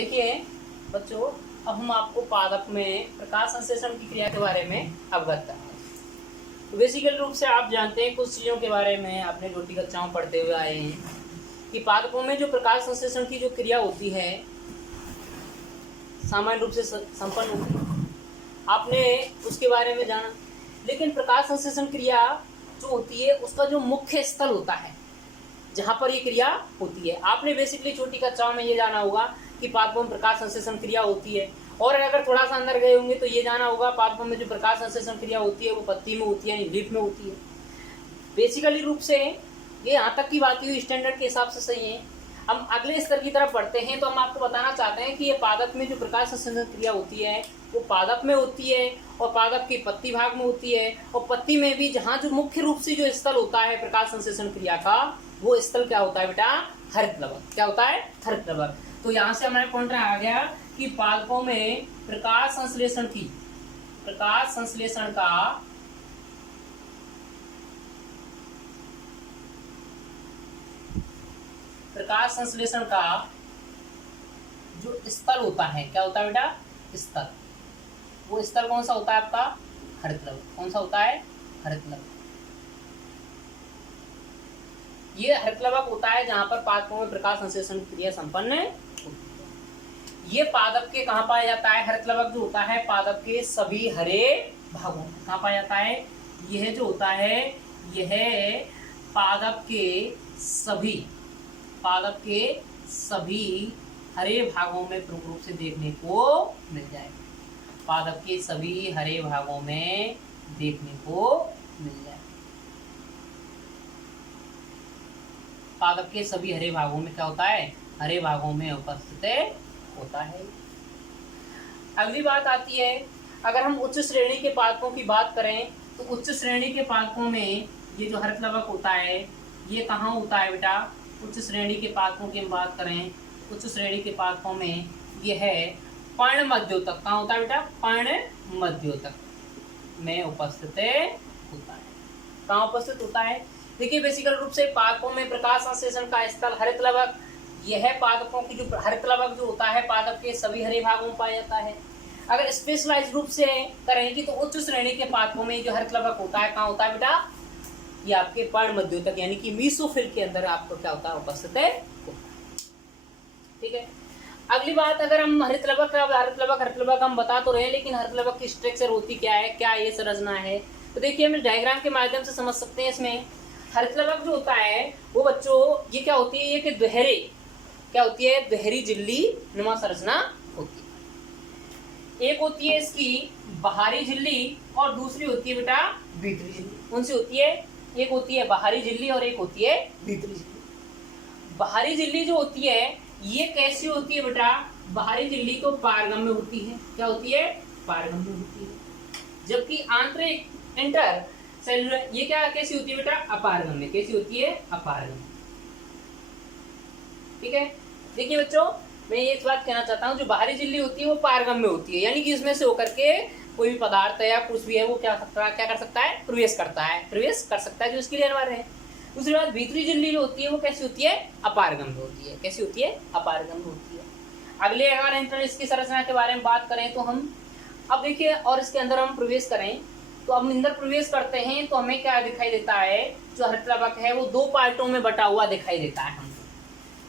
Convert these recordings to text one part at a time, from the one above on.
देखिए बच्चों, अब हम आपको पादप में प्रकाश संश्लेषण की क्रिया के बारे में अवगत कराएंगे। तो बेसिकल रूप से आप जानते हैं कुछ चीज़ों के बारे में आपने छोटी कक्षाओं में पढ़ते हुए आए हैं कि पादपों में जो प्रकाश संश्लेषण की जो क्रिया होती है सामान्य रूप से संपन्न होती है, आपने उसके बारे में जाना। लेकिन प्रकाश संश्लेषण क्रिया जो होती है उसका जो मुख्य स्थल होता है जहाँ पर ये क्रिया होती है, आपने बेसिकली छोटी कक्षाओं में ये जाना होगा कि पादपों में प्रकाश संश्लेषण क्रिया होती है। और अगर थोड़ा सा अंदर गए होंगे तो ये जाना होगा पादपों में जो प्रकाश संश्लेषण क्रिया होती है वो पत्ती में होती है यानी लीफ में होती है। बेसिकली रूप से ये यहाँ तक की बात हुई स्टैंडर्ड के हिसाब से सही है। हम अगले स्तर की तरफ बढ़ते हैं तो हम आपको बताना चाहते हैं कि ये पादप में जो प्रकाश संश्लेषण क्रिया होती है वो पादप में होती है और पादप की पत्ती भाग में होती है। और पत्ती में भी जहाँ जो मुख्य रूप से जो स्थल होता है प्रकाश संश्लेषण क्रिया का वो स्थल क्या होता है बेटा? हरितलवक। क्या होता है? हरितलवक। तो यहाँ से हमारे पॉइंट आ गया कि पादपों में प्रकाश संश्लेषण का जो स्थल होता है क्या होता है बेटा? स्थल। वो स्थल कौन सा होता है आपका? हरितलवक। कौन सा होता है? हरितलवक। ये हरितलवक होता है जहां पर पादपों में प्रकाश संश्लेषण क्रिया संपन्न होती है। ये पादप के कहाँ पाया जाता है? हरितलवक जो होता है पादप के सभी हरे भागों में कहाँ पाया जाता है? यह जो होता है यह पादप के सभी हरे भागों में प्रमुख रूप से देखने को मिल जाएगा। पादप के सभी हरे भागों में देखने को मिल जाएगा। पादप के सभी हरे भागों में क्या होता है? हरे भागों में उपस्थित होता है। अगली बात आती है, अगर हम उच्च श्रेणी के पादपों की बात करें तो उच्च श्रेणी के पादपों में ये जो हरितलवक होता है ये कहाँ होता है बेटा? उच्च श्रेणी के पादपों की हम बात करें, उच्च श्रेणी के पादपों में यह पर्णमध्योतक कहाँ होता है बेटा? पर्णमध्योतक में उपस्थित होता है। कहाँ उपस्थित होता है? देखिए बेसिकल रूप से पादपों में प्रकाश संश्लेषण का स्थल हरितलवक, यह पादपों की जो हरितलवक जो होता है पादप के सभी हरे भागों में पाया जाता है। अगर स्पेशलाइज रूप से करेंगे तो उच्च श्रेणी के पादपों में जो हरितलवक होता है कहाँ होता है बेटा? ये आपके पर्णमध्योतक यानी कि मीसोफिल के अंदर आपको क्या होता है? उपस्थित है। ठीक है। अगली बात, अगर हम हरितलवक हम बता तो रहे लेकिन हरितलवक की स्ट्रक्चर होती क्या है, क्या ये संरचना है, तो देखिए हम डायग्राम के माध्यम से समझ सकते हैं। इसमें हरितलवक जो होता है वो बच्चों ये क्या होती है? ये कि दोहरी झिल्ली नुमा संरचना होती है। एक होती है इसकी बाहरी झिल्ली और दूसरी होती है बेटा भीतरी झिल्ली। कौन सी होती है? एक होती है बाहरी झिल्ली और एक होती है भीतरी झिल्ली। बाहरी झिल्ली जो होती है ये कैसी होती है बेटा? बाहरी झिल्ली तो पारगम्य होती है। क्या होती है? पारगम्य होती है। जबकि आंतरिक इंटर सेलुलर ये क्या कैसी होती है बेटा? अपारगम्य। कैसी होती है? अपारगम्य। ठीक है। देखिए बच्चों, मैं ये इस बात कहना चाहता हूँ जो बाहरी झिल्ली होती है वो पारगम्य होती है, यानी कि इसमें से होकर के कोई भी पदार्थ या कुछ भी है वो क्या कर सकता है? प्रवेश कर सकता है, जो इसके लिए अनिवार्य है। दूसरी बात, भीतरी झिल्ली जो होती है वो कैसी होती है? अपारगम्य होती है। कैसी होती है? अपारगम्य होती है। अगले अगर इंटर इसकी संरचना के बारे में बात करें तो हम अब देखिए और इसके अंदर हम प्रवेश करें तो हम अंदर प्रवेश करते हैं तो हमें क्या दिखाई देता है? जो हरितलवक है वो दो पार्टों में बटा हुआ दिखाई देता है हमको।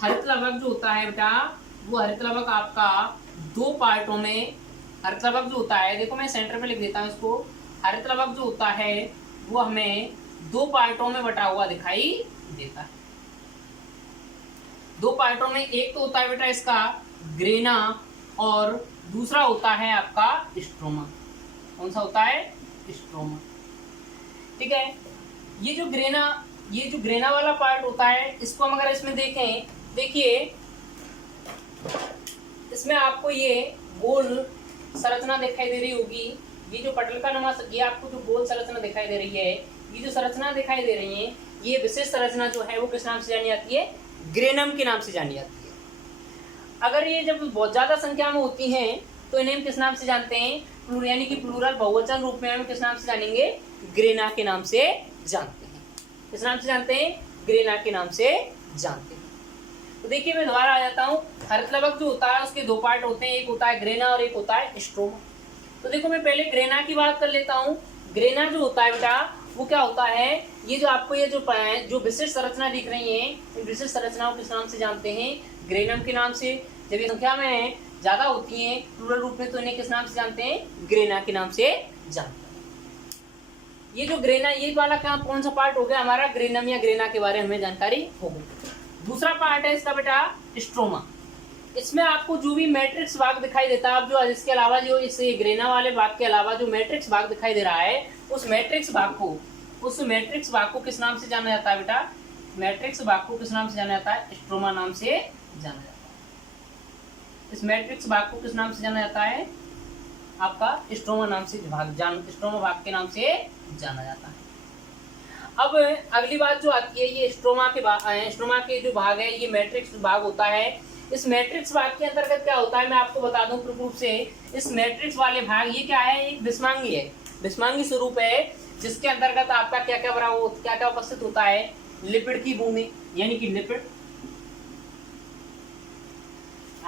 हरितलवक जो होता है बेटा वो हरितलवक आपका दो पार्टों में, हरितलवक जो होता है देखो मैं सेंटर में लिख देता हूँ इसको, हरितलवक जो होता है वो हमें दो पार्टों में बटा हुआ दिखाई देता है। दो पार्टों में एक तो होता है बेटा इसका ग्रेना और दूसरा होता है आपका स्ट्रोमा। कौन सा होता है? स्ट्रोमा। ठीक है। ये जो ग्रेना वाला पार्ट होता है इसको हम अगर इसमें देखें, देखिए इसमें आपको ये गोल संरचना दिखाई दे रही होगी। ये जो पटल का नुमा ये आपको जो गोल संरचना दिखाई दे रही है, ये जो संरचना दिखाई दे रही है ये विशेष संरचना जो है वो किस नाम से जानी जाती है? ग्रेनम के नाम से जानी जाती है। अगर ये जब बहुत ज्यादा संख्या में होती हैं तो इन्हें हम किस नाम से जानते हैं? यानी कि प्लूरल बहुवचन रूप में हम किस नाम से जानेंगे? ग्रेना के नाम से जानते हैं। किस नाम से जानते हैं? ग्रेना के नाम से जानते हैं। तो देखिए मैं दोबारा आ जाता हूँ। हरितलवक जो होता है उसके दो पार्ट होते हैं, एक होता है ग्रेना और एक होता है स्ट्रोमा। तो देखो मैं पहले ग्रेना की बात कर लेता हूँ। ग्रेना जो होता है बेटा वो क्या होता है, ये जो आपको ये जो विशिष्ट संरचना दिख रही है, इन विशिष्ट संरचनाओं किस नाम से जानते हैं, ग्रेनम के नाम से। जब ये संख्या में ज्यादा होती है प्लूरल रूप में तो इन्हें किस नाम से जानते हैं, ग्रेना के नाम से जानते हैं। ये जो ग्रेना ये वाला क्या कौन सा पार्ट हो गया हमारा, ग्रेनम या ग्रेना के बारे में हमें जानकारी हो गई। दूसरा पार्ट है इसका बेटा स्ट्रोमा। इसमें आपको जो भी मैट्रिक्स भाग दिखाई देता है, अब जो इसके अलावा जो इस ग्रेना वाले भाग के अलावा जो मैट्रिक्स भाग दिखाई दे रहा है, उस मैट्रिक्स भाग को किस नाम से जाना जाता है बेटा, मैट्रिक्स भाग को किस नाम से जाना जाता है, स्ट्रोमा नाम से जाना जाता है। इस मैट्रिक्स भाग को किस नाम से जाना जाता है, आपका स्ट्रोमा नाम से स्ट्रोमा भाग के नाम से जाना जाता है। अब अगली बात जो आती है, ये स्ट्रोमा के जो भाग है ये मैट्रिक्स भाग होता है। इस मैट्रिक्स भाग के अंतर्गत क्या होता है मैं आपको बता दूं प्रमुख रूप से, इस मैट्रिक्स वाले भाग ये क्या है, एक विस्मांगी है, विस्मांगी स्वरूप है, जिसके अंतर्गत आपका क्या क्या उपस्थित होता है, लिपिड की बूंदें यानी कि लिपिड।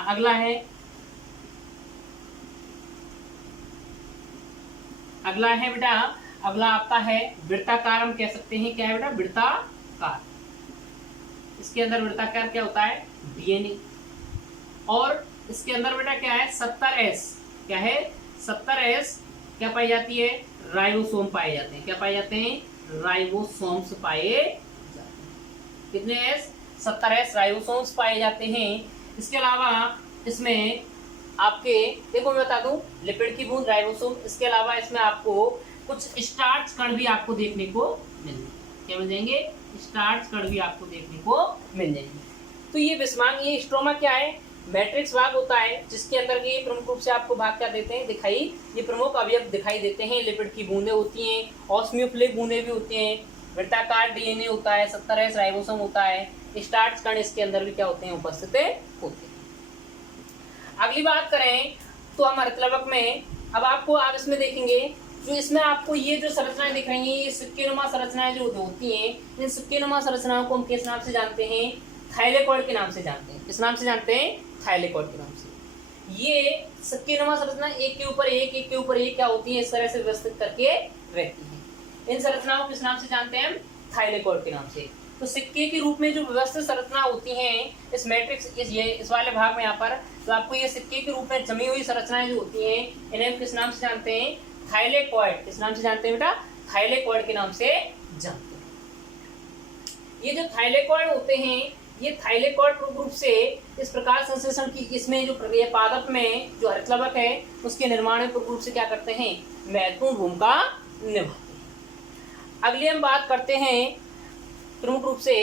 अगला है बेटा, अगला आपका है वृत्ताकार, हम कह सकते हैं क्या है बेटा, वृत्ताकार। इसके अंदर वृत्ताकार क्या होता है, डीएनए। और इसके अंदर बेटा क्या है, 70S, क्या है 70S क्या पाई जाती है, राइबोसोम पाए जाते हैं। क्या पाए जाते हैं, राइबोसोम्स पाए जाते हैं। कितने S, 70S राइबोसोम्स पाए जाते हैं। इसके अलावा इसमें आपके देखो मैं बता दूं, लिपिड की बूंद, राइबोसोम, इसके अलावा इसमें आपको कुछ स्टार्च कण भी आपको देखने को मिलेंगे। क्या मिल जाएंगे, स्टार्च कण भी आपको देखने को मिल जाएंगे। तो ये विस्मांग, ये स्ट्रोमा क्या है, मैट्रिक्स भाग होता है, जिसके अंदर ये प्रमुख रूप से आपको भाग क्या देते हैं, ये प्रमुख अवयव दिखाई देते हैं। लिपिड की बूंदें होती हैं, ऑस्मियोफिलिक बूंदें भी होती हैं, वृत्ताकार डीएनए होता है, 70S राइबोसोम होता है, स्टार्च कण इसके अंदर भी क्या होते हैं, उपस्थित होते हैं। अगली बात करें तो हम हरितलवक में, अब आपको आप इसमें देखेंगे जो इसमें आपको ये जो संरचनाएं दिख रही हैं, ये सिक्केनुमा संरचनाएं जो होती हैं, इन सिक्केनुमा संरचनाओं को हम किस नाम से जानते हैं, थाइलेकॉइड के नाम से जानते हैं। किस नाम से जानते हैं, थाइलेकॉइड के नाम से। ये सिक्केनुमा संरचना एक के ऊपर एक क्या होती है, इस तरह से व्यवस्थित करके रहती है। इन संरचनाओं को किस नाम से जानते हैं, थाइलेकॉइड के नाम से। तो सिक्के के रूप में जो व्यवस्थित संरचना होती हैं इस मैट्रिक्स इस वाले भाग में यहाँ पर, तो आपको ये सिक्के के रूप में जमी हुई संरचनाएं जो होती हैं इन्हें किस नाम से जानते हैं, थाइलेकॉइड। किस नाम से जानते हैं बेटा, थाइलेकॉइड के नाम से जानते हैं। ये जो थाइलेकॉइड होते हैं, ये थाइलेकॉइड रूप से इस प्रकार संश्लेषण की, इसमें जो प्रक्रिया पादप में जो हरितलवक है उसके निर्माण में रूप से क्या करते हैं, महत्वपूर्ण भूमिका निभाते हैं। अगली हम बात करते हैं प्रमुख रूप से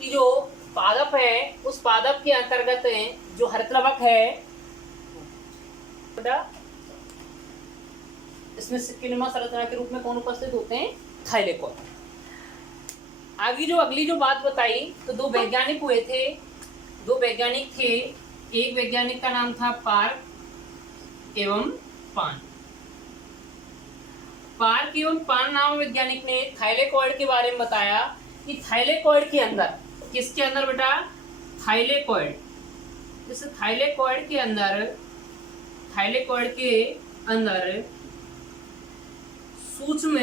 कि जो पादप है उस पादप के अंतर्गत जो हरितलवक है इसमें सिक्केनुमा संरचना के रूप में कौन उपस्थित होते हैं, थाइलेकॉइड। अगली जो बात बताई तो दो वैज्ञानिक हुए थे, एक वैज्ञानिक का नाम था पार्क एवं पान। पार्क एवं पान नाम वैज्ञानिक ने थाइलेकॉइड के बारे में बताया कि थाइलेकॉइड के अंदर, किसके अंदर बेटा, थाइलेकॉइड, जैसे थाइलेकॉइड के अंदर सूक्ष्म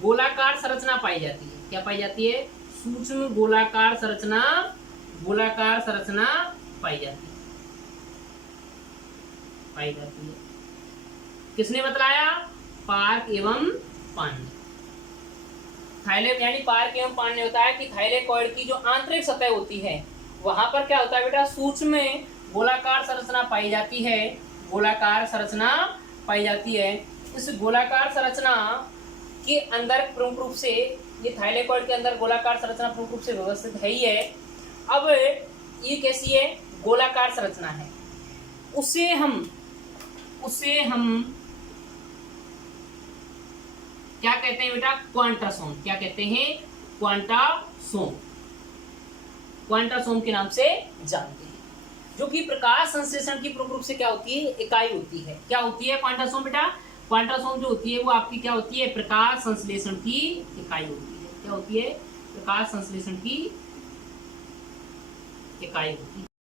गोलाकार संरचना पाई जाती है। क्या पाई जाती है, सूक्ष्म गोलाकार संरचना पाई जाती है। किसने बतलाया, पार्क एवं पान। यानी पार्क एवं पान ने बताया कि थाइलेकॉइड की जो आंतरिक सतह होती है वहां पर क्या होता है बेटा, सूक्ष्म गोलाकार संरचना पाई जाती है। इस गोलाकार संरचना के अंदर प्रमुख रूप से ये थाइलेकॉइड के अंदर गोलाकार संरचना प्रमुख रूप से व्यवस्थित है ही है। अब ये कैसी है, गोलाकार संरचना है, उसे हम क्या कहते हैं बेटा, क्वांटासोम। क्या कहते हैं, क्वांटासोम के नाम से जानते हैं, जो कि प्रकाश संश्लेषण की प्रमुख रूप से क्या होती है, इकाई होती है। क्या होती है क्वांटासोम बेटा, क्वांटासोम जो होती है वो आपकी क्या होती है, प्रकाश संश्लेषण की इकाई होती है। क्या होती है, प्रकाश संश्लेषण की इकाई होती है।